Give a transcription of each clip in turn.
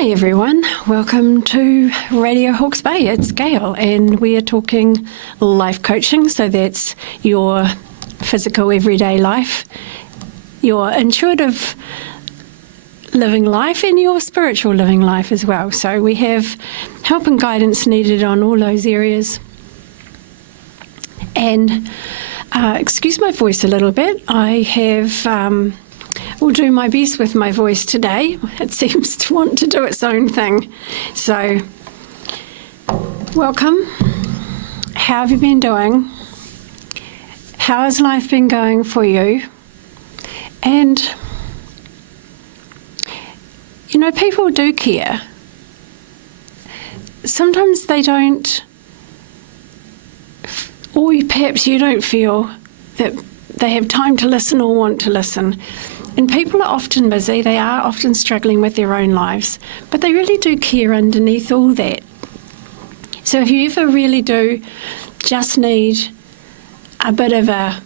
Hi everyone, welcome to Radio Hawke's Bay. It's Gail and we are talking life coaching, so that's your physical everyday life, your intuitive living life and your spiritual living life as well. So we have help and guidance needed on all those areas. And excuse my voice a little bit, I have... will do my best with my voice today. It seems to want to do its own thing. So, welcome. How have you been doing? How has life been going for you? And, you know, people do care. Sometimes they don't, or perhaps you don't feel that they have time to listen or want to listen. And people are often busy, they are often struggling with their own lives, but they really do care underneath all that. So if you ever really do just need a bit of a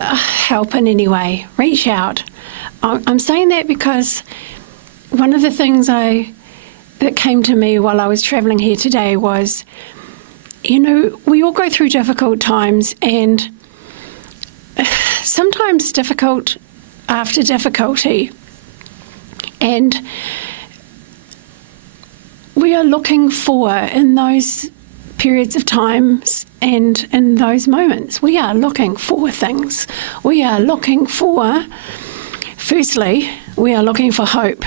help in any way, reach out. I'm saying that because one of the things that came to me while I was travelling here today was, you know, we all go through difficult times, and sometimes difficult after difficulty, and we are looking for, in those periods of times and in those moments, we are looking for things. We are looking for, firstly, we are looking for hope.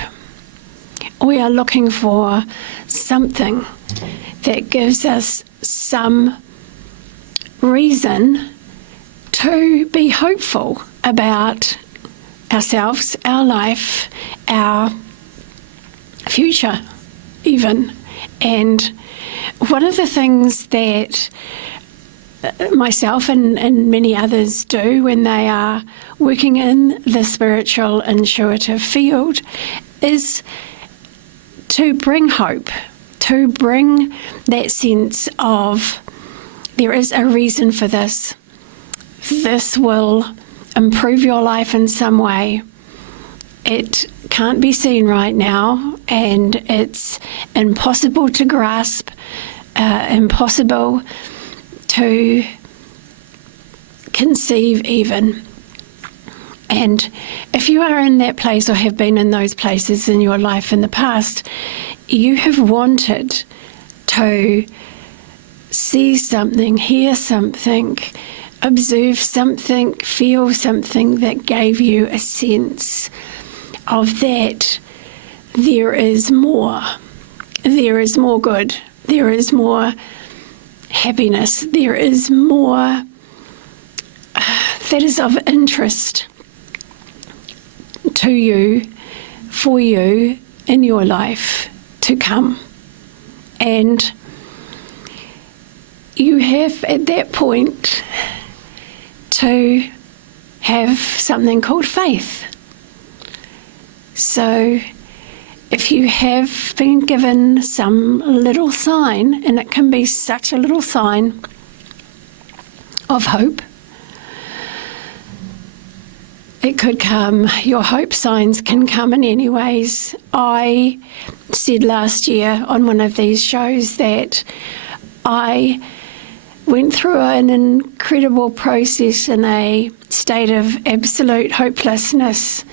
We are looking for something that gives us some reason to be hopeful about ourselves, our life, our future even. And one of the things that myself and many others do when they are working in the spiritual intuitive field is to bring hope, to bring that sense of there is a reason for this. This will improve your life in some way. It can't be seen right now, and it's impossible to grasp, impossible to conceive even. And if you are in that place or have been in those places in your life in the past, you have wanted to see something, hear something, observe something, feel something that gave you a sense of that there is more. There is more good. There is more happiness. There is more that is of interest to you, for you, in your life to come. And you have at that point to have something called faith. So if you have been given some little sign, and it can be such a little sign of hope, it could come, your hope signs can come in any ways. I said last year on one of these shows that I went through an incredible process in a state of absolute hopelessness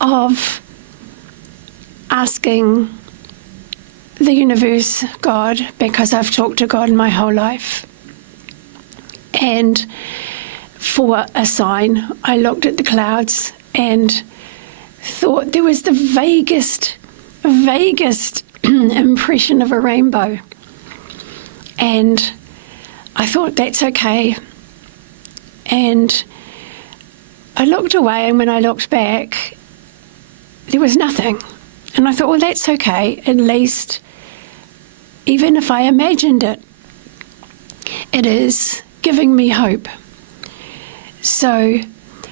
of asking the universe, God, because I've talked to God my whole life, and for a sign. I looked at the clouds and thought there was the vaguest impression of a rainbow, and I thought, that's okay. And I looked away, and when I looked back, there was nothing. And I thought, well, that's okay. At least, even if I imagined it, it is giving me hope. So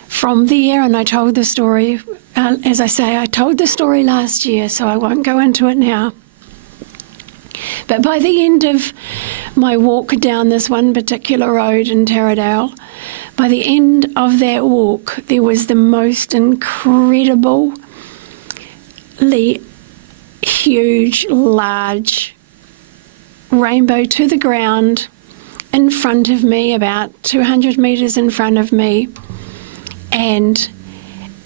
from there, and I told the story, as I say, I told the story last year, so I won't go into it now. But by the end of my walk down this one particular road in Taradale, by the end of that walk, there was the most incredibly huge, large rainbow to the ground in front of me, about 200 metres in front of me, and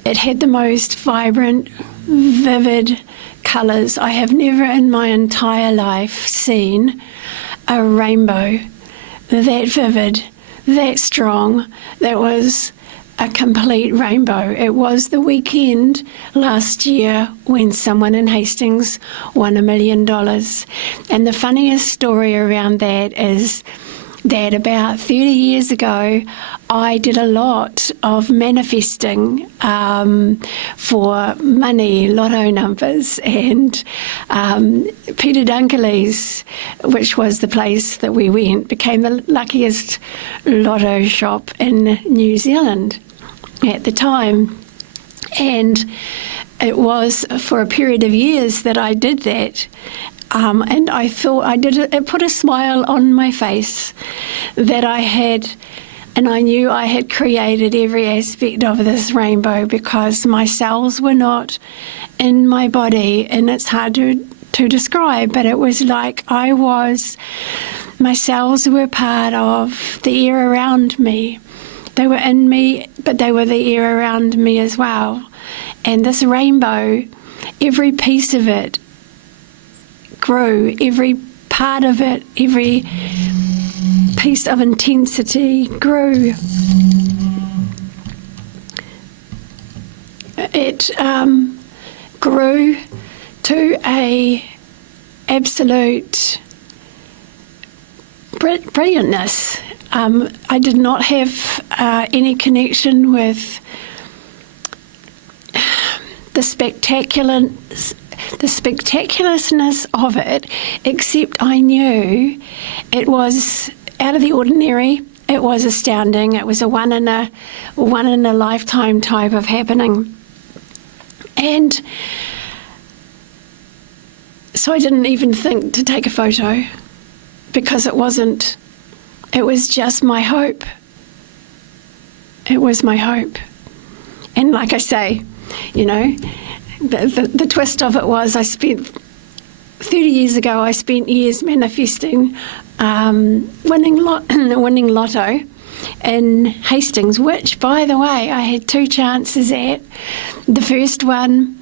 it had the most vibrant, vivid colours. I have never in my entire life seen a rainbow that vivid, that strong, that was a complete rainbow. It was the weekend last year when someone in Hastings won $1 million. And the funniest story around that is that about 30 years ago, I did a lot of manifesting for money, lotto numbers, and Peter Dunkley's, which was the place that we went, became the luckiest lotto shop in New Zealand at the time. And it was for a period of years that I did that. And I thought it put a smile on my face that I had, and I knew I had created every aspect of this rainbow, because my cells were not in my body, and it's hard to describe, but it was like my cells were part of the air around me. They were in me, but they were the air around me as well. And this rainbow, every piece of it grew, every part of it, every piece of intensity grew. It grew to a absolute brilliantness. I did not have any connection with the spectaculousness of it, except I knew it was out of the ordinary. It was astounding. It was a one in a lifetime type of happening. And so I didn't even think to take a photo, because it was just my hope. It was my hope. And like I say, the twist of it was 30 years ago, I spent years manifesting winning lotto in Hastings, which, by the way, I had 2 chances at. The first one,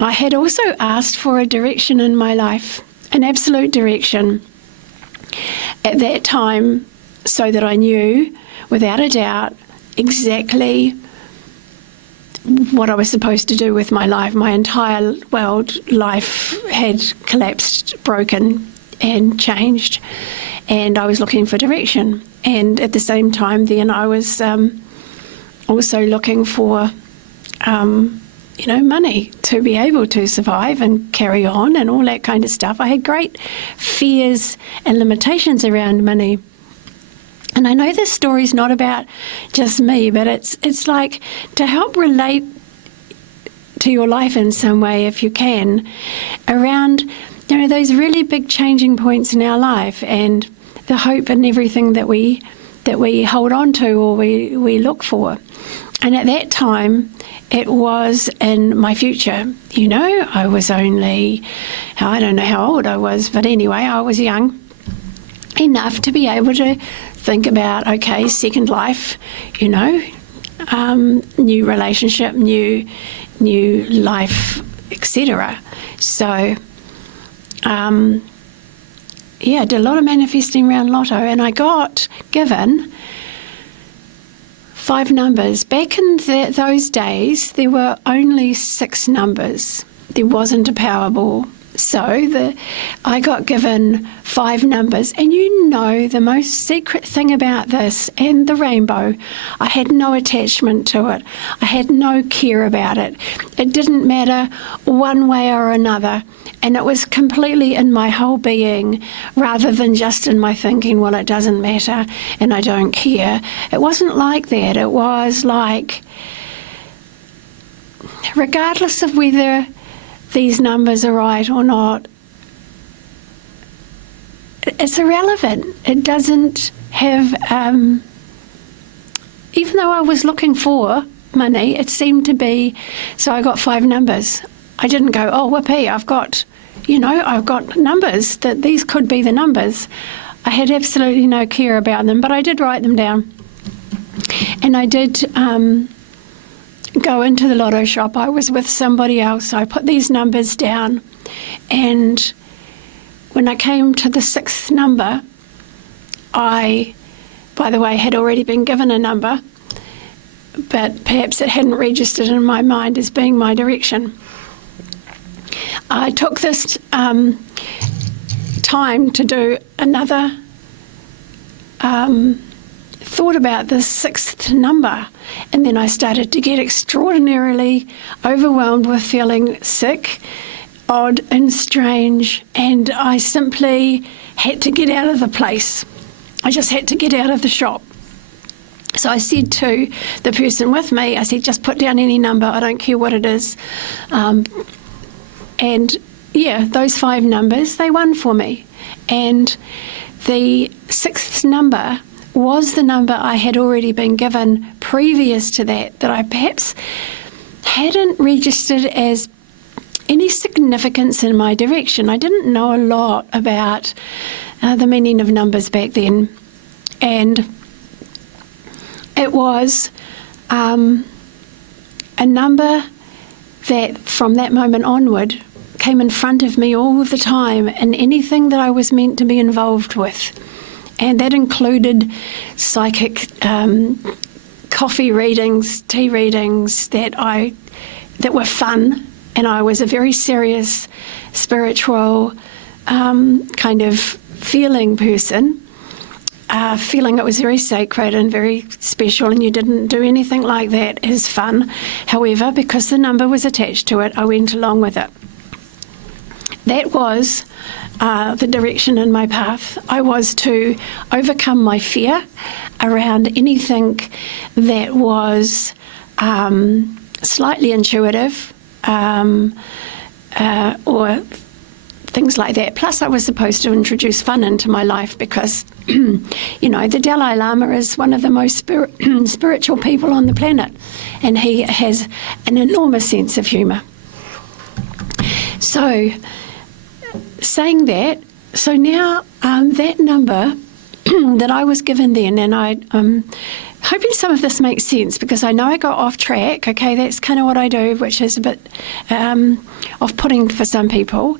I had also asked for a direction in my life, an absolute direction at that time, so that I knew without a doubt exactly what I was supposed to do with my life. My entire life had collapsed, broken, and changed, and I was looking for direction. And at the same time, then I was also looking for, money to be able to survive and carry on and all that kind of stuff. I had great fears and limitations around money. And I know this story's not about just me, but it's like to help relate to your life in some way, if you can, around, those really big changing points in our life and the hope and everything that we hold on to or we look for. And at that time, it was in my future. I was only, I don't know how old I was, but anyway, I was young enough to be able to think about, okay, second life, new relationship, new life, etc. So, I did a lot of manifesting around lotto, and I got given 5 numbers. Back in those days, there were only 6 numbers. There wasn't a Powerball. So I got given 5 numbers. And the most secret thing about this and the rainbow, I had no attachment to it. I had no care about it. It didn't matter one way or another. And it was completely in my whole being rather than just in my thinking, well, it doesn't matter and I don't care. It wasn't like that. It was like, regardless of whether these numbers are right or not, it's irrelevant. It doesn't have, even though I was looking for money, it seemed to be, so I got 5 numbers. I didn't go, oh, whoopee, I've got numbers, that these could be the numbers. I had absolutely no care about them, but I did write them down. And I did go into the lotto shop. I was with somebody else. I put these numbers down. And when I came to the 6th number, I, by the way, had already been given a number, but perhaps it hadn't registered in my mind as being my direction. I took this time to do another thought about the 6th number, and then I started to get extraordinarily overwhelmed with feeling sick, odd and strange, and I simply had to get out of the place. I just had to get out of the shop. So I said to the person with me, I said, just put down any number, I don't care what it is. And yeah, those 5 numbers, they won for me. And the 6th number was the number I had already been given previous to that I perhaps hadn't registered as any significance in my direction. I didn't know a lot about the meaning of numbers back then. And it was a number that from that moment onward came in front of me all the time in anything that I was meant to be involved with. And that included psychic coffee readings, tea readings that were fun. And I was a very serious, spiritual kind of feeling person. Feeling it was very sacred and very special, and you didn't do anything like that as fun. However, because the number was attached to it, I went along with it. That was the direction in my path. I was to overcome my fear around anything that was slightly intuitive or things like that. Plus, I was supposed to introduce fun into my life because, the Dalai Lama is one of the most spiritual people on the planet, and he has an enormous sense of humour. So, saying that, so now that number that I was given then, and I'm hoping some of this makes sense because I know I got off track. Okay, that's kind of what I do, which is a bit off-putting for some people.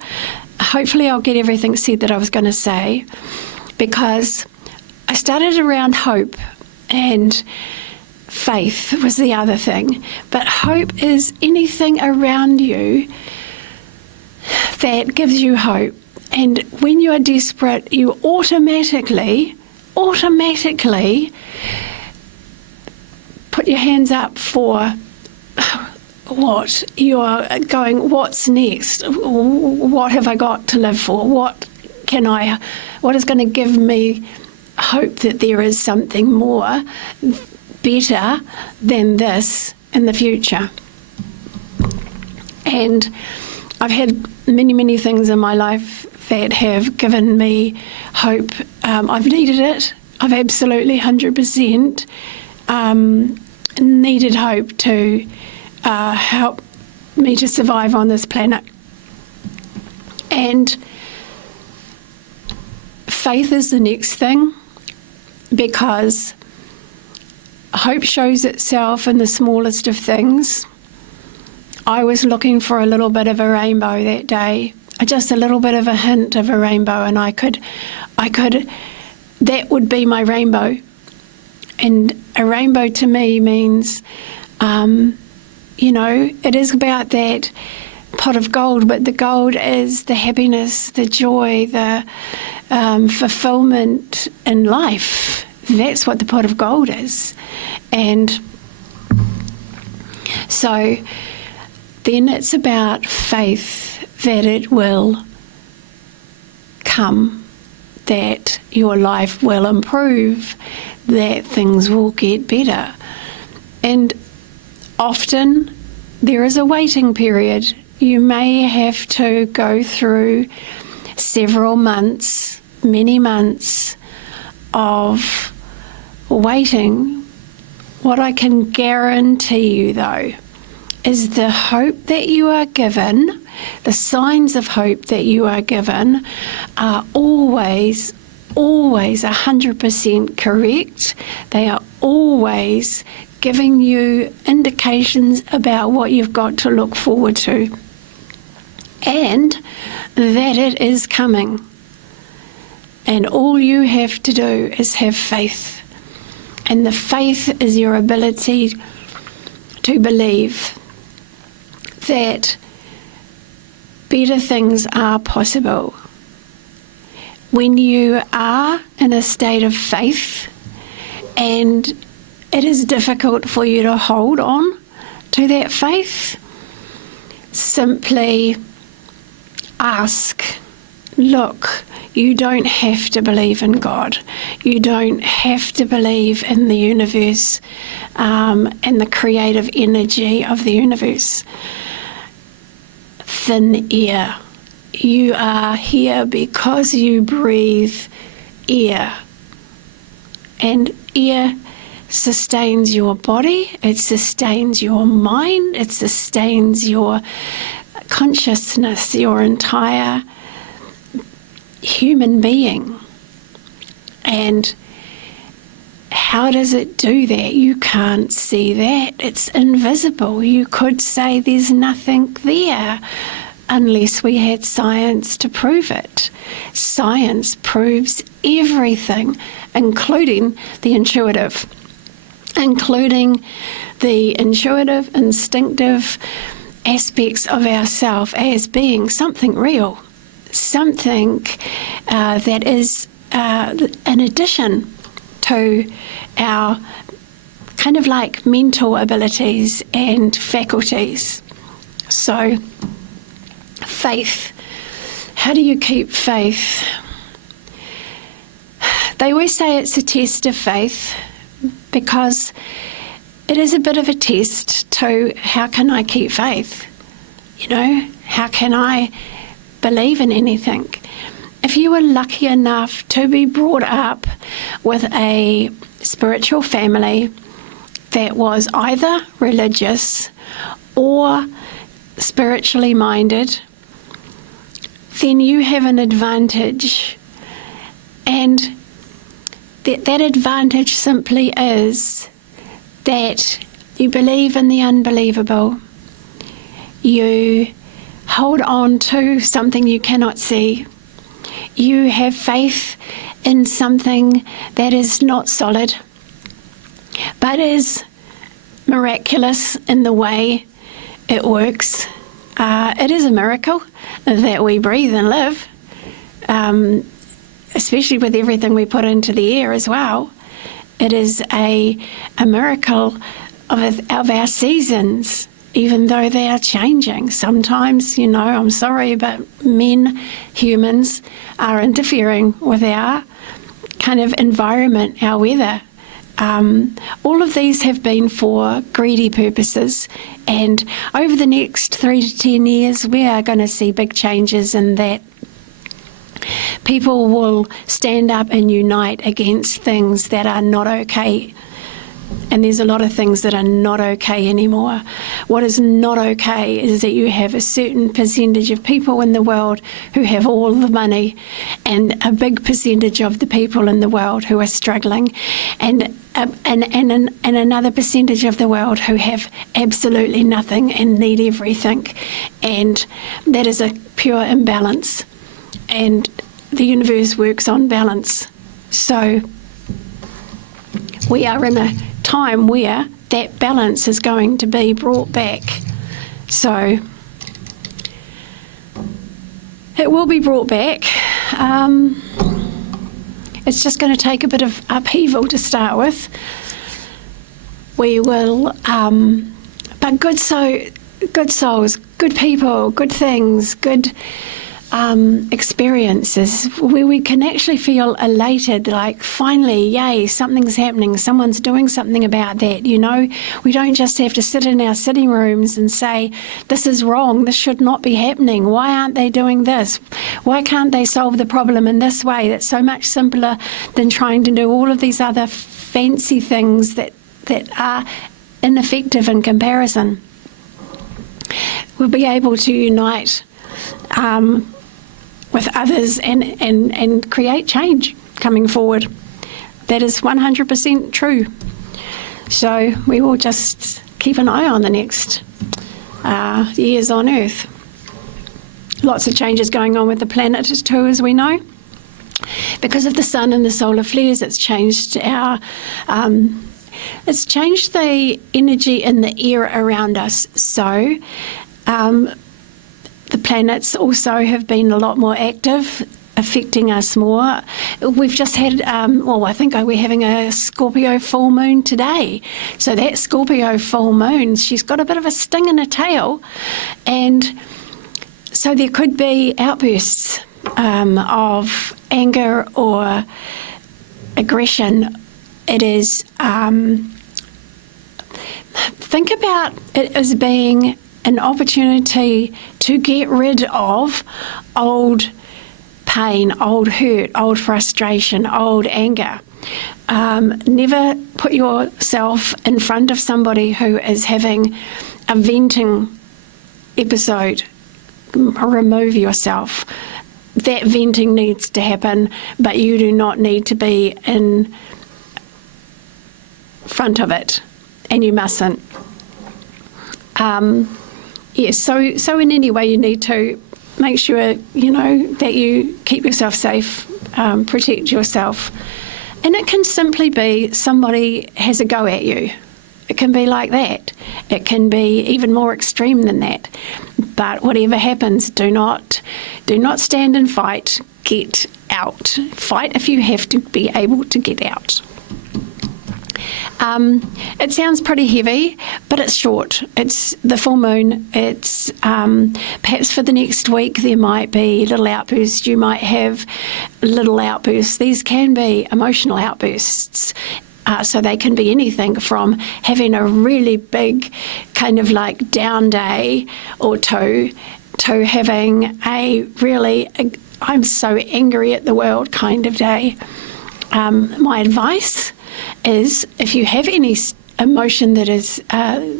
Hopefully I'll get everything said that I was going to say, because I started around hope, and faith was the other thing. But hope is anything around you that gives you hope. And when you are desperate, you automatically put your hands up for what you are going, what's next? What have I got to live for? What is going to give me hope that there is something more better than this in the future? And I've had many, many things in my life that have given me hope. I've needed it. I've absolutely 100% needed hope to help me to survive on this planet. And faith is the next thing, because hope shows itself in the smallest of things. I was looking for a little bit of a rainbow that day, just a little bit of a hint of a rainbow, and I could, that would be my rainbow. And a rainbow to me means, it is about that pot of gold, but the gold is the happiness, the joy, the fulfillment in life. That's what the pot of gold is. And so then it's about faith that it will come, that your life will improve, that things will get better. And often there is a waiting period. You may have to go through several months, many months of waiting. What I can guarantee you, though, is the hope that you are given, the signs of hope that you are given are always 100% correct. They are always giving you indications about what you've got to look forward to, and that it is coming. And all you have to do is have faith. And the faith is your ability to believe that better things are possible. When you are in a state of faith and it is difficult for you to hold on to that faith, simply ask, look, you don't have to believe in God. You don't have to believe in the universe and the creative energy of the universe. Thin air. You are here because you breathe air. And air sustains your body, it sustains your mind, it sustains your consciousness, your entire human being. And how does it do that? You can't see that. It's invisible. You could say there's nothing there unless we had science to prove it. Science proves everything, including the intuitive, instinctive aspects of ourself as being something real, something that is in addition to our kind of like mental abilities and faculties. So, faith. How do you keep faith? They always say it's a test of faith because it is a bit of a test to how can I keep faith? You know, how can I believe in anything? If you were lucky enough to be brought up with a spiritual family that was either religious or spiritually minded, then you have an advantage. And that advantage simply is that you believe in the unbelievable. You hold on to something you cannot see. You have faith in something that is not solid, but is miraculous in the way it works. It is a miracle that we breathe and live, especially with everything we put into the air as well. It is a miracle of our seasons, even though they are changing. Sometimes, you know, I'm sorry, but humans, are interfering with our kind of environment, our weather. All of these have been for greedy purposes, and over the next 3 to 10 years, we are going to see big changes in that. People will stand up and unite against things that are not okay. And there's a lot of things that are not okay anymore. What is not okay is that you have a certain percentage of people in the world who have all the money and a big percentage of the people in the world who are struggling and another percentage of the world who have absolutely nothing and need everything. And that is a pure imbalance. And the universe works on balance. So we are in a time where that balance is going to be brought back. So it will be brought back. It's just going to take a bit of upheaval to start with. We will, but good souls, good people, good things, good experiences where we can actually feel elated, like finally, yay, something's happening, someone's doing something about that, you know. We don't just have to sit in our sitting rooms and say, this is wrong, this should not be happening, why aren't they doing this? Why can't they solve the problem in this way? That's so much simpler than trying to do all of these other fancy things that are ineffective in comparison. we'll be able to unite with others and create change coming forward. That is 100% true. So we will just keep an eye on the next years on Earth. Lots of changes going on with the planet too, as we know. Because of the sun and the solar flares, it's changed the energy in the air around us. So the planets also have been a lot more active, affecting us more. We've just had, I think we're having a Scorpio full moon today. So that Scorpio full moon, she's got a bit of a sting in her tail, and so there could be outbursts of anger or aggression. It is, think about it as being an opportunity to get rid of old pain, old hurt, old frustration, old anger. Never put yourself in front of somebody who is having a venting episode. Remove yourself. That venting needs to happen, but you do not need to be in front of it, and you mustn't. So in any way you need to make sure, that you keep yourself safe, protect yourself. And it can simply be somebody has a go at you. It can be like that. It can be even more extreme than that. But whatever happens, do not stand and fight. Get out. Fight if you have to be able to get out. It sounds pretty heavy, but it's short. It's the full moon. It's perhaps for the next week there might be little outbursts. You might have little outbursts. These can be emotional outbursts. So they can be anything from having a really big kind of like down day or two to having a really, I'm so angry at the world kind of day. My advice is if you have any emotion that is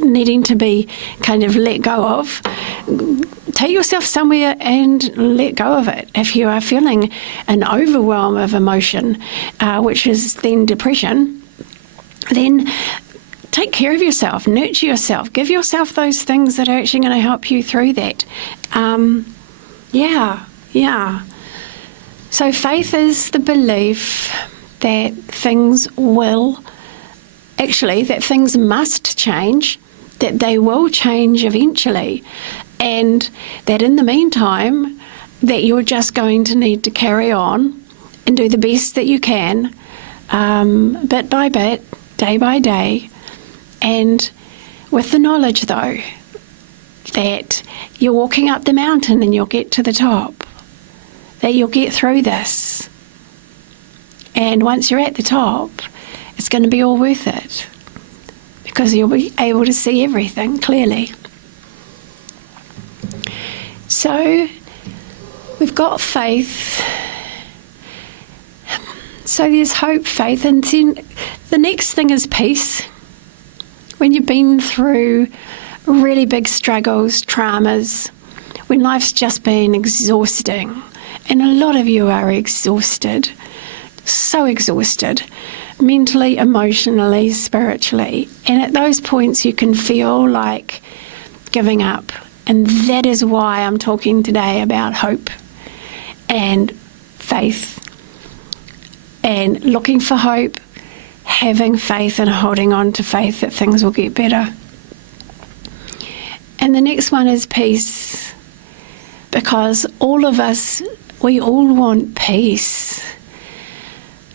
needing to be kind of let go of, take yourself somewhere and let go of it. If you are feeling an overwhelm of emotion, which is then depression, then take care of yourself, nurture yourself, give yourself those things that are actually going to help you through that. So faith is the belief that things must change, that they will change eventually, and that in the meantime, that you're just going to need to carry on and do the best that you can, bit by bit, day by day, and with the knowledge, though, that you're walking up the mountain and you'll get to the top, that you'll get through this. And once you're at the top, it's going to be all worth it because you'll be able to see everything clearly. So we've got faith. So there's hope, faith, and then the next thing is peace. When you've been through really big struggles, traumas, when life's just been exhausting, and a lot of you are exhausted, so exhausted, mentally, emotionally, spiritually, and at those points you can feel like giving up. And that is why I'm talking today about hope and faith and looking for hope, having faith and holding on to faith that things will get better. And the next one is peace, because all of us, we all want peace.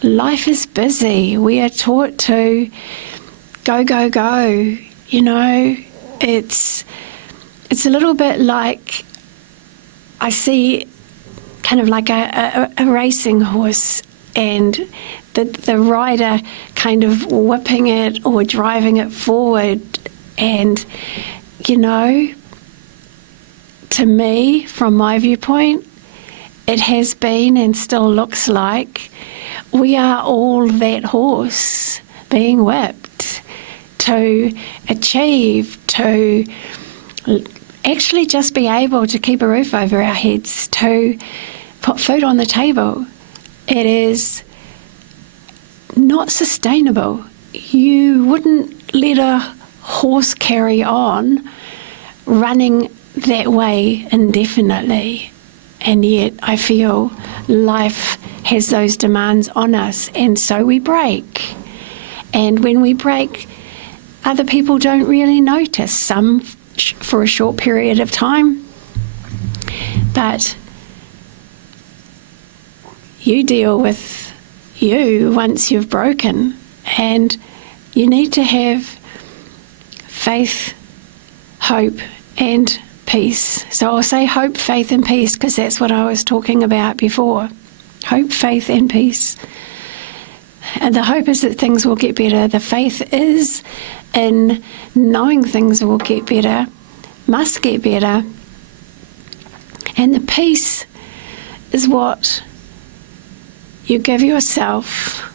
Life is busy. We are taught to go, go, go. It's a little bit like, I see kind of like a racing horse, and the rider kind of whipping it or driving it forward. And, to me, from my viewpoint, it has been and still looks like we are all that horse being whipped to achieve, to actually just be able to keep a roof over our heads, to put food on the table. It is not sustainable. You wouldn't let a horse carry on running that way indefinitely. And yet I feel life has those demands on us, and so we break. And when we break, other people don't really notice, some for a short period of time. But you deal with you once you've broken, and you need to have faith, hope, and peace. So I'll say hope, faith, and peace, because that's what I was talking about before. Hope, faith, and peace. And the hope is that things will get better. The faith is in knowing things will get better, must get better. And the peace is what you give yourself.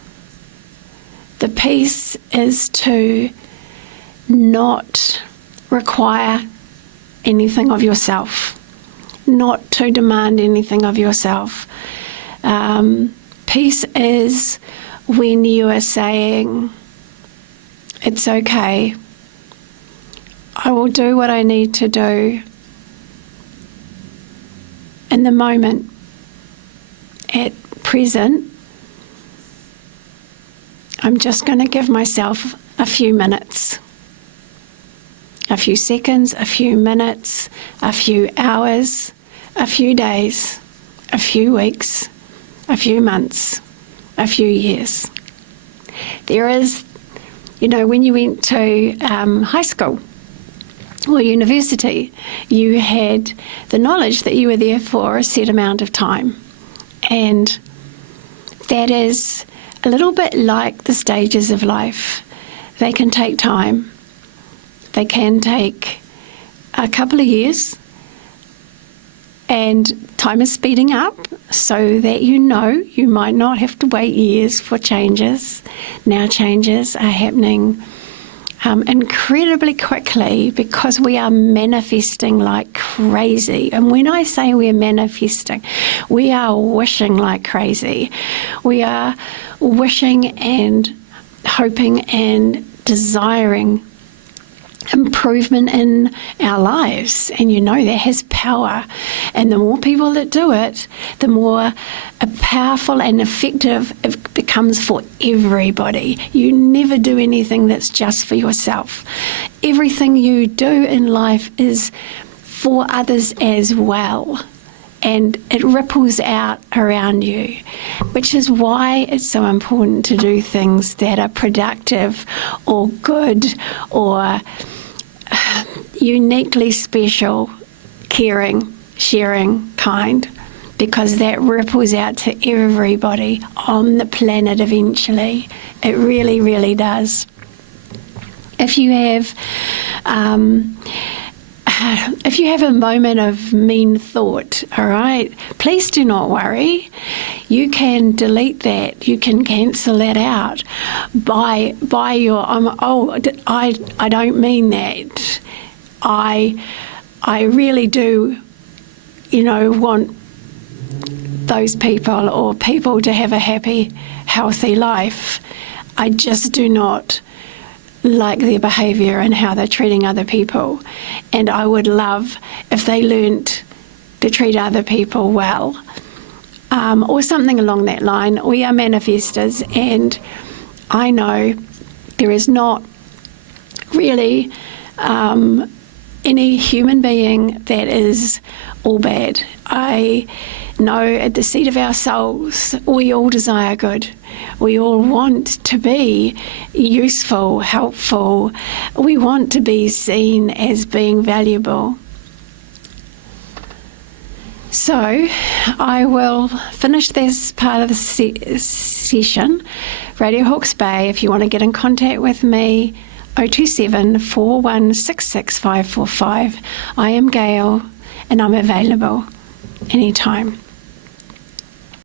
The peace is to not require anything of yourself, not to demand anything of yourself. Peace is when you are saying, it's okay, I will do what I need to do in the moment, at present. I'm just going to give myself a few minutes, a few seconds, a few minutes, a few hours, a few days, a few weeks, a few months, a few years. There is, when you went to high school or university, you had the knowledge that you were there for a set amount of time. And that is a little bit like the stages of life. They can take time. They can take a couple of years, and time is speeding up so that you might not have to wait years for changes. Now changes are happening incredibly quickly, because we are manifesting like crazy. And when I say we're manifesting, we are wishing like crazy. We are wishing and hoping and desiring improvement in our lives, and that has power. And the more people that do it, the more powerful and effective it becomes for everybody. You never do anything that's just for yourself. Everything you do in life is for others as well, and it ripples out around you, which is why it's so important to do things that are productive or good or uniquely special, caring, sharing, kind, because that ripples out to everybody on the planet eventually. It really, really does. If you have a moment of mean thought, all right, please do not worry. You can delete that. You can cancel that out by your, I don't mean that. I really do, want those people or people to have a happy, healthy life. I just do not like their behaviour and how they're treating other people. And I would love if they learnt to treat other people well, or something along that line. We are manifestors, and I know there is not really any human being that is all bad. I know at the seat of our souls, we all desire good. We all want to be useful, helpful. We want to be seen as being valuable. So I will finish this part of the session. Radio Hawke's Bay, if you want to get in contact with me, 027 4166 545. I am Gail, and I'm available anytime.